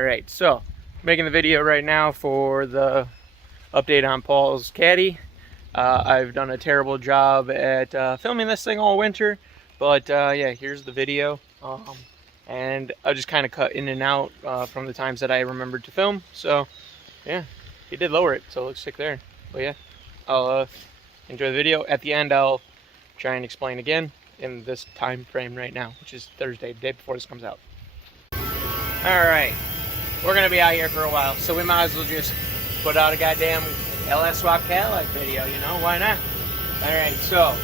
Alright, so making the video right now for the update on Paul's caddy. I've done a terrible job at filming this thing all winter, but yeah, here's the video. And I just kind of cut in and out from the times that I remembered to film. So yeah, he did lower it, so it looks sick there. But yeah, I'll enjoy the video. At the end, I'll try and explain again in this time frame right now, which is Thursday, the day before this comes out. Alright, we're going to be out here for a while, so we might as well just put out a goddamn LS Swap Cadillac video, you know? Why not? Alright, so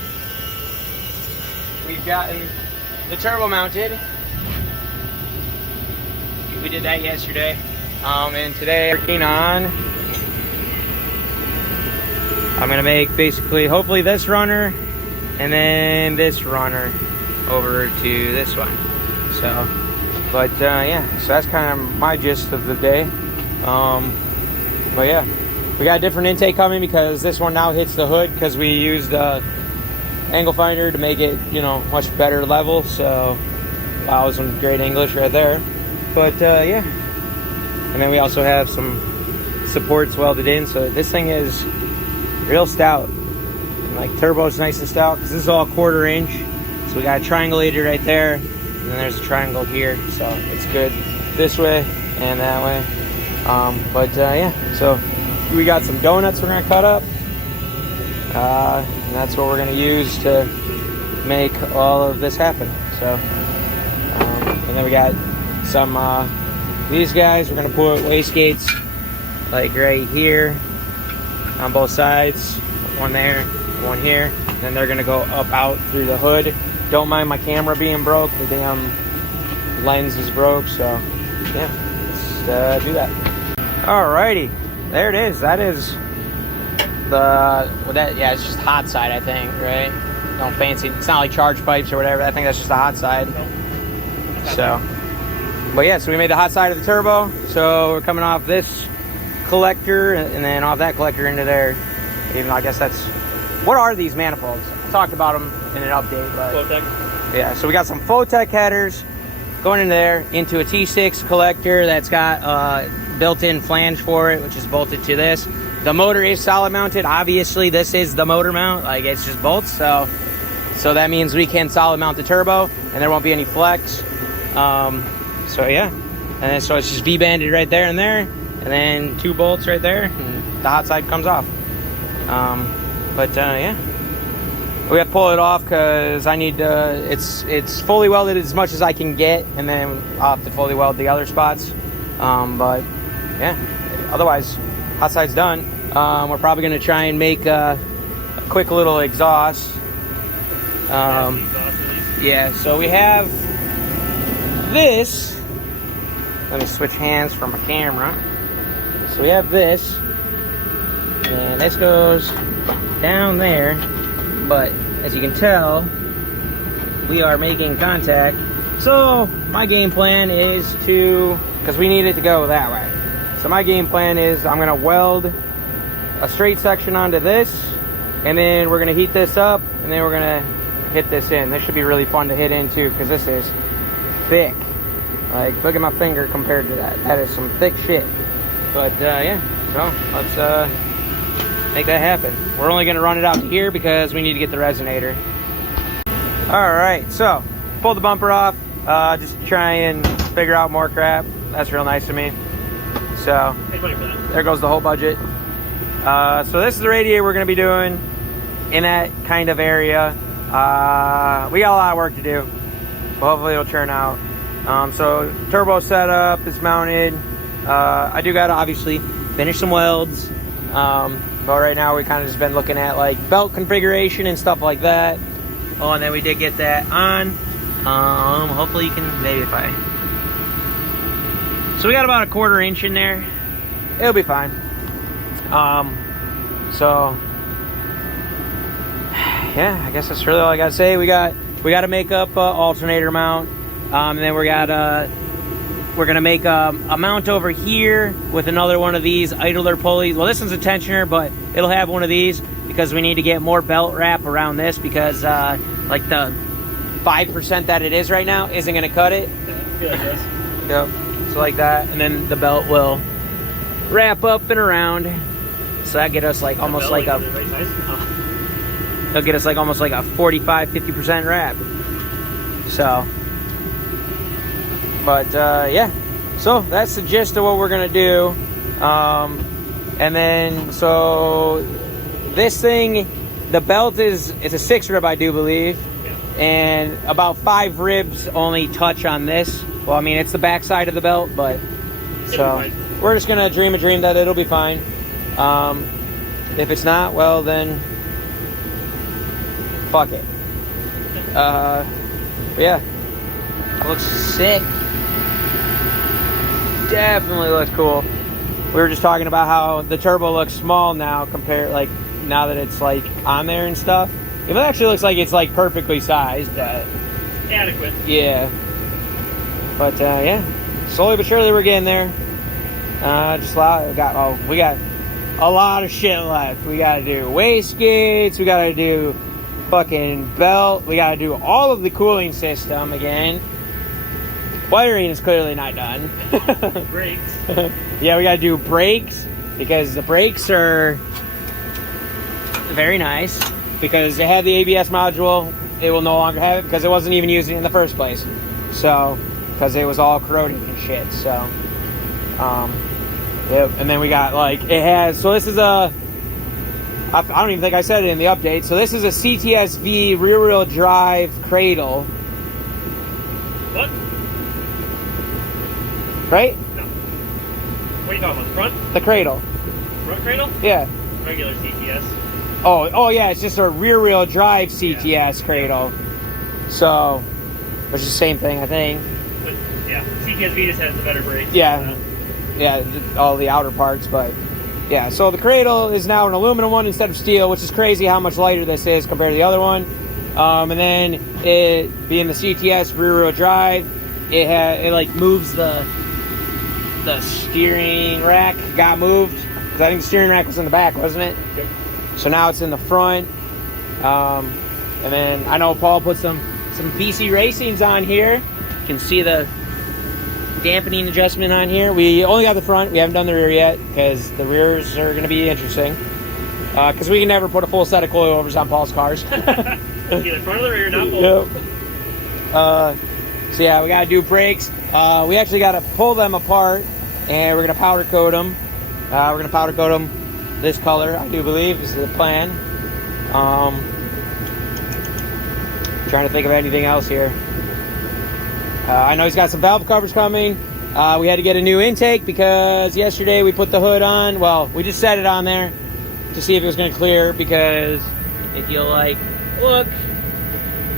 we've gotten the turbo mounted. We did that yesterday. And today we're working on, I'm going to make basically, hopefully this runner, and then this runner over to this one. So, but yeah, so that's kind of my gist of the day. But yeah, we got a different intake coming because this one now hits the hood because we used angle finder to make it, you know, much better level. So that was some great English right there. But yeah, and then we also have some supports welded in. So this thing is real stout. And like turbo's nice and stout because this is all 1/4 inch. So we got a triangulator right there, and then there's a triangle here. So it's good this way and that way. But yeah, so we got some donuts we're gonna cut up. And that's what we're gonna use to make all of this happen. So, and then we got some these guys. We're gonna put wastegates like right here on both sides, one there, one here, and then they're gonna go up out through the hood. Don't mind my camera being broke, the damn lens is broke, so yeah, let's do that. Alrighty, there it is. That is the, well, that, yeah, it's just hot side, I think, right? Don't fancy, it's not like charge pipes or whatever. I think that's just the hot side. So, but yeah, so we made the hot side of the turbo. So we're coming off this collector and then off that collector into there. Even though I guess that's, what are these manifolds? I talked about them in an update, but Flowtech. Yeah, so we got some Flowtech headers going in there into a T6 collector that's got built-in flange for it, which is bolted to this. The motor is solid mounted. Obviously, this is the motor mount, like it's just bolts. So that means we can solid mount the turbo, and there won't be any flex. So yeah, and then so it's just V-banded right there and there, and then 2 bolts right there, and the hot side comes off. But yeah, we have to pull it off because I need to. It's fully welded as much as I can get, and then I'll have to fully weld the other spots. But yeah, otherwise, hot side's done. We're probably gonna try and make a quick little exhaust. Yeah, so we have this. Let me switch hands from my camera. So we have this, and this goes down there, but as you can tell, we are making contact. So my game plan is to, because we need it to go that way. So my game plan is I'm gonna weld a straight section onto this, and then we're gonna heat this up, and then we're gonna hit this in. This should be really fun to hit into because this is thick. Like, look at my finger compared to that. That is some thick shit. But yeah, so let's make that happen. We're only gonna run it out here because we need to get the resonator. All right, so pull the bumper off. Just try and figure out more crap. That's real nice of me. So there goes the whole budget. So this is the radiator we're gonna be doing in that kind of area. We got a lot of work to do, but hopefully it'll turn out. So turbo setup is mounted. I do gotta obviously finish some welds. But right now we kind of just been looking at like belt configuration and stuff like that. Oh, and then we did get that on. Hopefully you can, maybe if I, so we got about a 1/4 inch in there. It'll be fine. So yeah, I guess that's really all I gotta say. We got to make up alternator mount, and then we're gonna make a mount over here with another one of these idler pulleys. Well, this one's a tensioner, but it'll have one of these because we need to get more belt wrap around this because like the 5% that it is right now isn't gonna cut it. Yeah, I guess. Yep. like that, and then the belt will wrap up and around. So that get us like almost like a, it'll get us like almost like a 45-50% wrap. So, but yeah, so that's the gist of what we're gonna do. And then so this thing, the belt it's a 6 rib, I do believe, and about 5 ribs only touch on this. Well, I mean, it's the back side of the belt, but so we're just gonna dream a dream that it'll be fine. If it's not, well then, fuck it. But yeah, it looks sick. Definitely looks cool. We were just talking about how the turbo looks small now compared, like, now that it's like on there and stuff. It actually looks like it's like perfectly sized. Adequate. Yeah. But yeah, slowly but surely we're getting there. We got a lot of shit left. We gotta do wastegates, we gotta do fucking belt, we gotta do all of the cooling system again. Wiring is clearly not done. Brakes. Yeah, we gotta do brakes, because the brakes are very nice. Because it had the ABS module, it will no longer have it because it wasn't even using it in the first place. So, because it was all corroding and shit. So, yep. And then we got like, it has, so this is a, I don't even think I said it in the update. So this is a CTS V rear wheel drive cradle. What? Right? No. What are you talking about? The front? The cradle. Front cradle? Yeah. Regular CTS. Oh yeah, it's just a rear wheel drive CTS cradle. So, which is the same thing, I think. But yeah, CTS V just has the better brakes. Yeah. Yeah, all the outer parts, but yeah. So the cradle is now an aluminum one instead of steel, which is crazy how much lighter this is compared to the other one. And then it being the CTS rear wheel drive, it like moves the steering rack got moved, because I think the steering rack was in the back, wasn't it? Yep. So now it's in the front. And then I know Paul put some BC Racings on here. You can see the dampening adjustment on here. We only got the front. We haven't done the rear yet because the rears are going to be interesting. Because we can never put a full set of coilovers on Paul's cars. Either front or the rear, not both. Yep. So yeah, we got to do brakes. We actually got to pull them apart, and we're going to powder coat them. We're going to powder coat them this color, I do believe, is the plan. Trying to think of anything else here. I know he's got some valve covers coming. We had to get a new intake because yesterday we put the hood on. Well, we just set it on there to see if it was going to clear, because if you like look,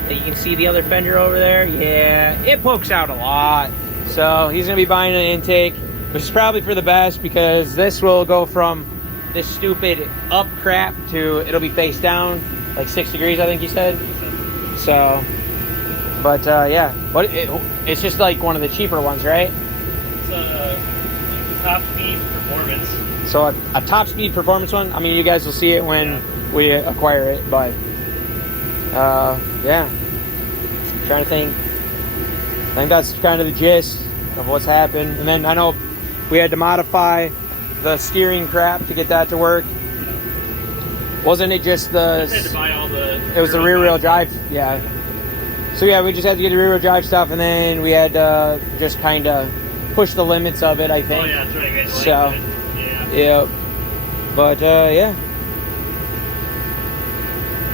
you can see the other fender over there. Yeah, it pokes out a lot. So he's going to be buying an intake, which is probably for the best, because this will go from this stupid up crap to it'll be face down, like 6 degrees, I think you said. So, but yeah, but it's just like one of the cheaper ones, right? It's a top speed performance. So a top speed performance one. I mean, you guys will see it when we acquire it, but yeah. I'm trying to think. I think that's kind of the gist of what's happened. And then I know we had to modify the steering crap to get that to work. Wasn't it just the? Had to buy all the. It was the rear wheel drive, yeah. So yeah, we just had to get the rear wheel drive stuff, and then we had to just kind of push the limits of it, I think. Oh yeah, that's right. You guys So, yeah. But yeah,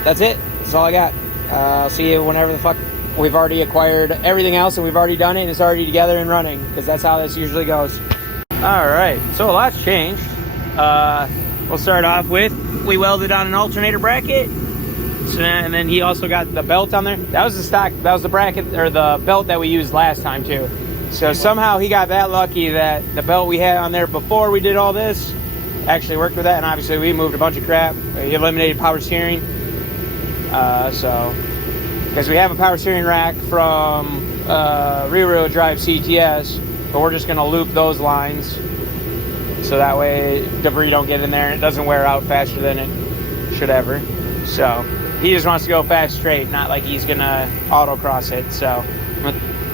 that's it. That's all I got. I'll see you whenever the fuck. We've already acquired everything else, and we've already done it, and it's already together and running, because that's how this usually goes. All right, so a lot's changed. We'll start off with, we welded on an alternator bracket. So, and then he also got the belt on there. That was the stock, that was the bracket, or the belt that we used last time too. So somehow he got that lucky that the belt we had on there before we did all this actually worked with that. And obviously we moved a bunch of crap. He eliminated power steering. So, because we have a power steering rack from rear wheel drive CTS, but we're just gonna loop those lines. So that way debris don't get in there and it doesn't wear out faster than it should ever. So he just wants to go fast straight, not like he's gonna autocross it. So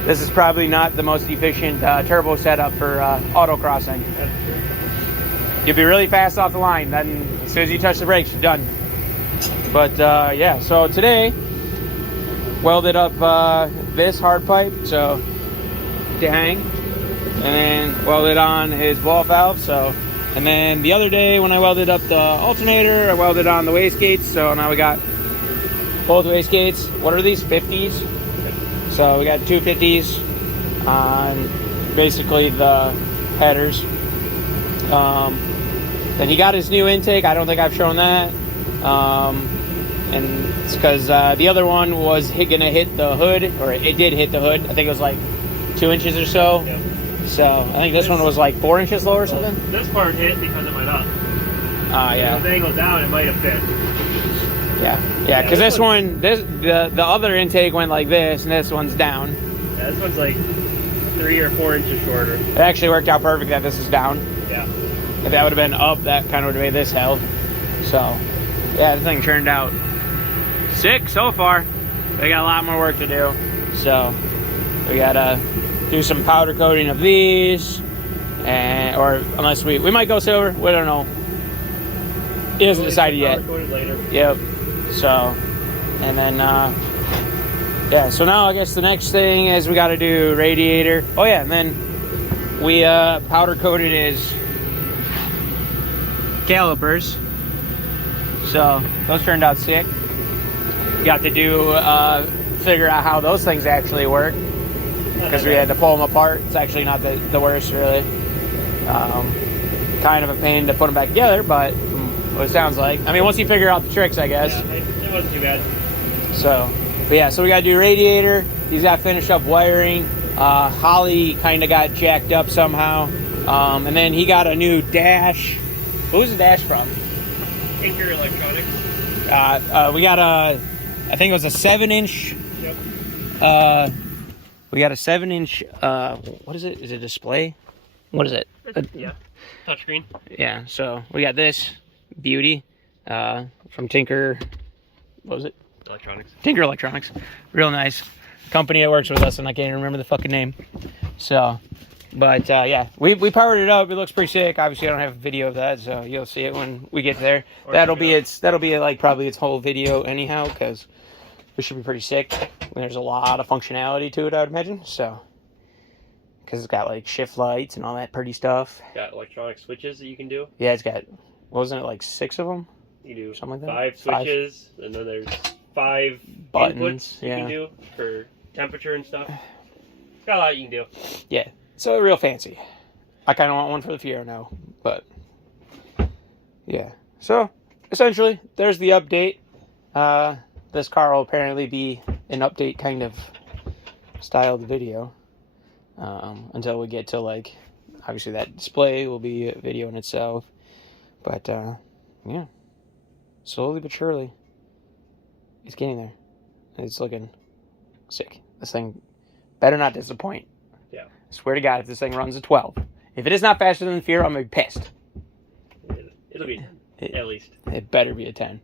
this is probably not the most efficient turbo setup for autocrossing. That's true. You'll be really fast off the line, then as soon as you touch the brakes, you're done. But yeah, so today, welded up this hard pipe, so dang, and then welded on his ball valve, so, and then the other day when I welded up the alternator, I welded on the wastegates, so now we got both wastegates. What are these, 50s? So we got two 50s on basically the headers. Then he got his new intake. I don't think I've shown that. And it's because the other one was gonna hit the hood, or it did hit the hood. I think it was like 2 inches or so. Yep. So I think this one was like 4 inches low or something. This part hit because it went up. Yeah. If the angle down, it might have fit. Yeah, because this one, the other intake went like this, and this one's down. Yeah, this one's like 3 or 4 inches shorter. It actually worked out perfect that this is down. Yeah. If that would have been up, that kind of would have made this hell. So, yeah, the thing turned out sick so far. We got a lot more work to do. So, we gotta do some powder coating of these, and or unless we might go silver. We don't know. He hasn't decided yet. Later. Yep. So, and then yeah. So now I guess the next thing is we got to do radiator. Oh yeah, and then we powder coated his calipers. So those turned out sick. Got to do figure out how those things actually work, because we had to pull them apart. It's actually not the worst, really. Kind of a pain to put them back together, but what it sounds like. I mean, once you figure out the tricks, I guess. Yeah, it wasn't too bad. So, but yeah, so we got to do radiator. He's got to finish up wiring. Holly kind of got jacked up somehow. And then he got a new dash. What was the dash from? Tinker Electronics. We got a, I think it was a 7-inch. Yep. We got a 7-inch, what is it? Is it a display? What is it? Yeah. Touchscreen. Yeah, so we got this beauty from Tinker. What was it? Electronics. Tinker Electronics. Real nice company that works with us, and I can't remember the fucking name. So, but yeah, we powered it up. It looks pretty sick. Obviously, I don't have a video of that, so you'll see it when we get there. That'll be like probably its whole video anyhow, because it should be pretty sick. There's a lot of functionality to it, I would imagine. So, because it's got like shift lights and all that pretty stuff. Got electronic switches that you can do. Yeah, it's got, wasn't it like 6 of them? You do something like that. 5 switches, and then there's 5 buttons inputs you can do for temperature and stuff. It's got a lot you can do. Yeah, so real fancy. I kind of want one for the Fiero now, but yeah. So essentially, there's the update. This car will apparently be an update kind of styled video until we get to, like, obviously that display will be a video in itself. But yeah, slowly but surely, it's getting there. It's looking sick. This thing better not disappoint. Yeah. I swear to God, if this thing runs a 12, if it is not faster than the Fiero, I'm gonna be pissed. It'll be at least. It better be a 10.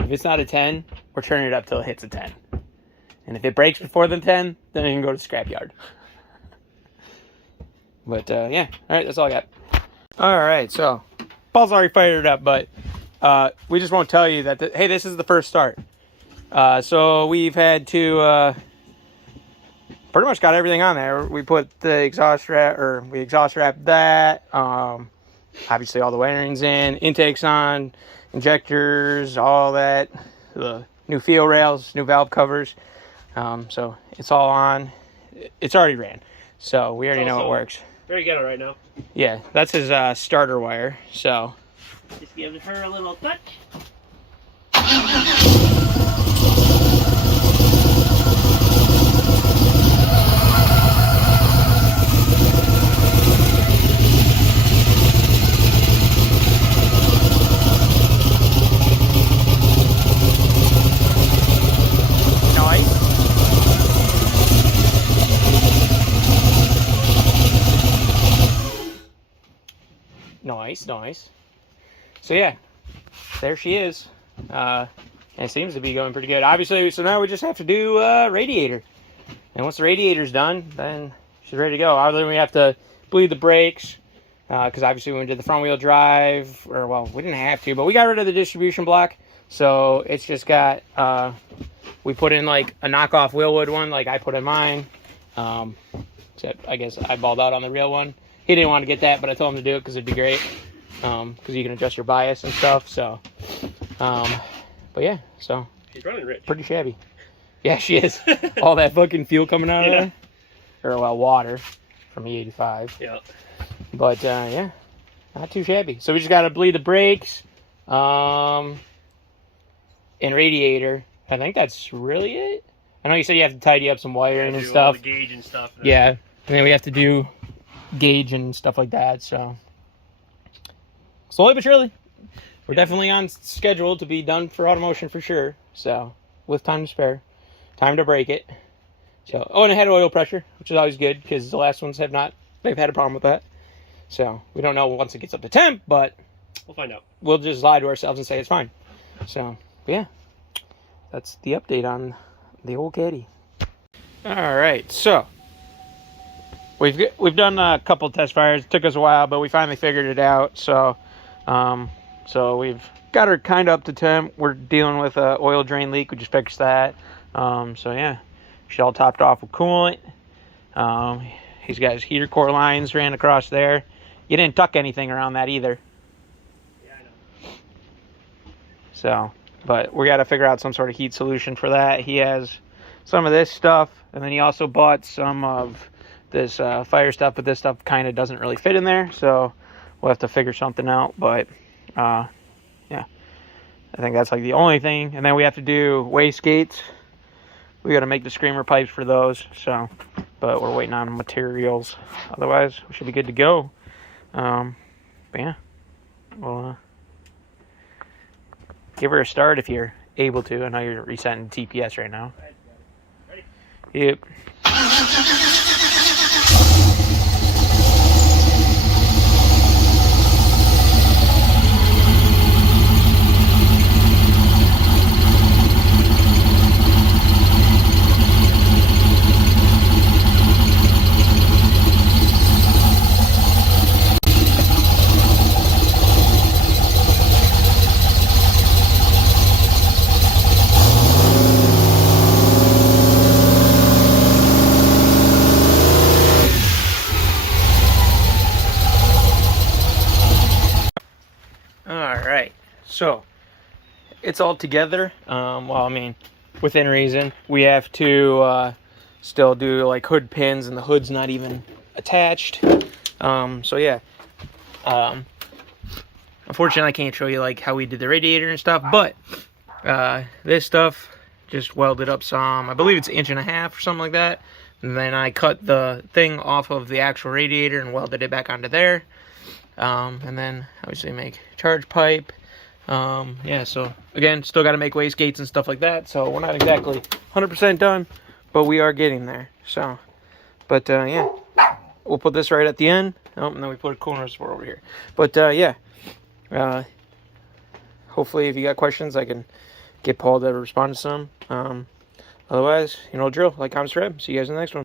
If it's not a 10, we're turning it up till it hits a 10. And if it breaks before the 10, then it can go to the scrapyard. But yeah, all right, that's all I got. All right, so Paul's already fired it up, but we just won't tell you that. Hey, this is the first start. So we've had to pretty much got everything on there. We put the exhaust wrap, or we exhaust wrapped that. Obviously, all the wiring's in, intakes on, injectors, all that. The new fuel rails, new valve covers. So it's all on. It's already ran, so we already know it works. There you go right now. Yeah, that's his starter wire. So just give her a little touch. Nice. So yeah, there she is. And it seems to be going pretty good. Obviously, so now we just have to do radiator. And once the radiator's done, then she's ready to go. Other than we have to bleed the brakes, because obviously when we did the front wheel drive, or well, we didn't have to, but we got rid of the distribution block. So it's just got, we put in like a knockoff Wheelwood one, like I put in mine. Except I guess I balled out on the real one. He didn't want to get that, but I told him to do it because it'd be great. Because you can adjust your bias and stuff. So, but yeah, so. She's running rich. Pretty shabby. Yeah, she is. All that fucking fuel coming out of there. Or, well, water from the 85. Yeah. But, yeah, not too shabby. So we just got to bleed the brakes and radiator. I think that's really it. I know you said you have to tidy up some wiring and stuff. All the gauge and stuff. Yeah. And then we have to do gauge and stuff like that. So, slowly but surely. We're definitely on schedule to be done for Automotion for sure. So, with time to spare. Time to break it. So, oh, and it had oil pressure, which is always good because the last ones have not, they've had a problem with that. So, we don't know once it gets up to temp, but we'll find out. We'll just lie to ourselves and say it's fine. So, but yeah, that's the update on the old caddy. All right, so we've done a couple test fires. It took us a while, but we finally figured it out. So, so we've got her kind of up to temp. We're dealing with a oil drain leak. We just fixed that. So yeah, she's all topped off with coolant. He's got his heater core lines ran across there. You didn't tuck anything around that either. Yeah, I know. So, but we got to figure out some sort of heat solution for that. He has some of this stuff, and then he also bought some of this fire stuff, but this stuff kind of doesn't really fit in there. So we'll have to figure something out. But yeah, I think that's like the only thing. And then we have to do wastegates. We got to make the screamer pipes for those. So, but we're waiting on materials. Otherwise, we should be good to go. But yeah, we'll give her a start if you're able to. I know you're resetting TPS right now. Ready? Yep. Alright, so it's all together. Well, I mean, within reason. We have to still do like hood pins, and the hood's not even attached. So yeah. Unfortunately, I can't show you like how we did the radiator and stuff, but this stuff just welded up some, I believe it's 1.5 inches or something like that. And then I cut the thing off of the actual radiator and welded it back onto there. And then obviously make charge pipe. Yeah, so again, still got to make wastegates and stuff like that. So we're not exactly 100% done, but we are getting there. So, but yeah, we'll put this right at the end. Oh, and then we put a coolant reservoir over here. But yeah, hopefully if you got questions, I can get Paul to respond to some. Otherwise, you know the drill. Like, comment, subscribe. See you guys in the next one.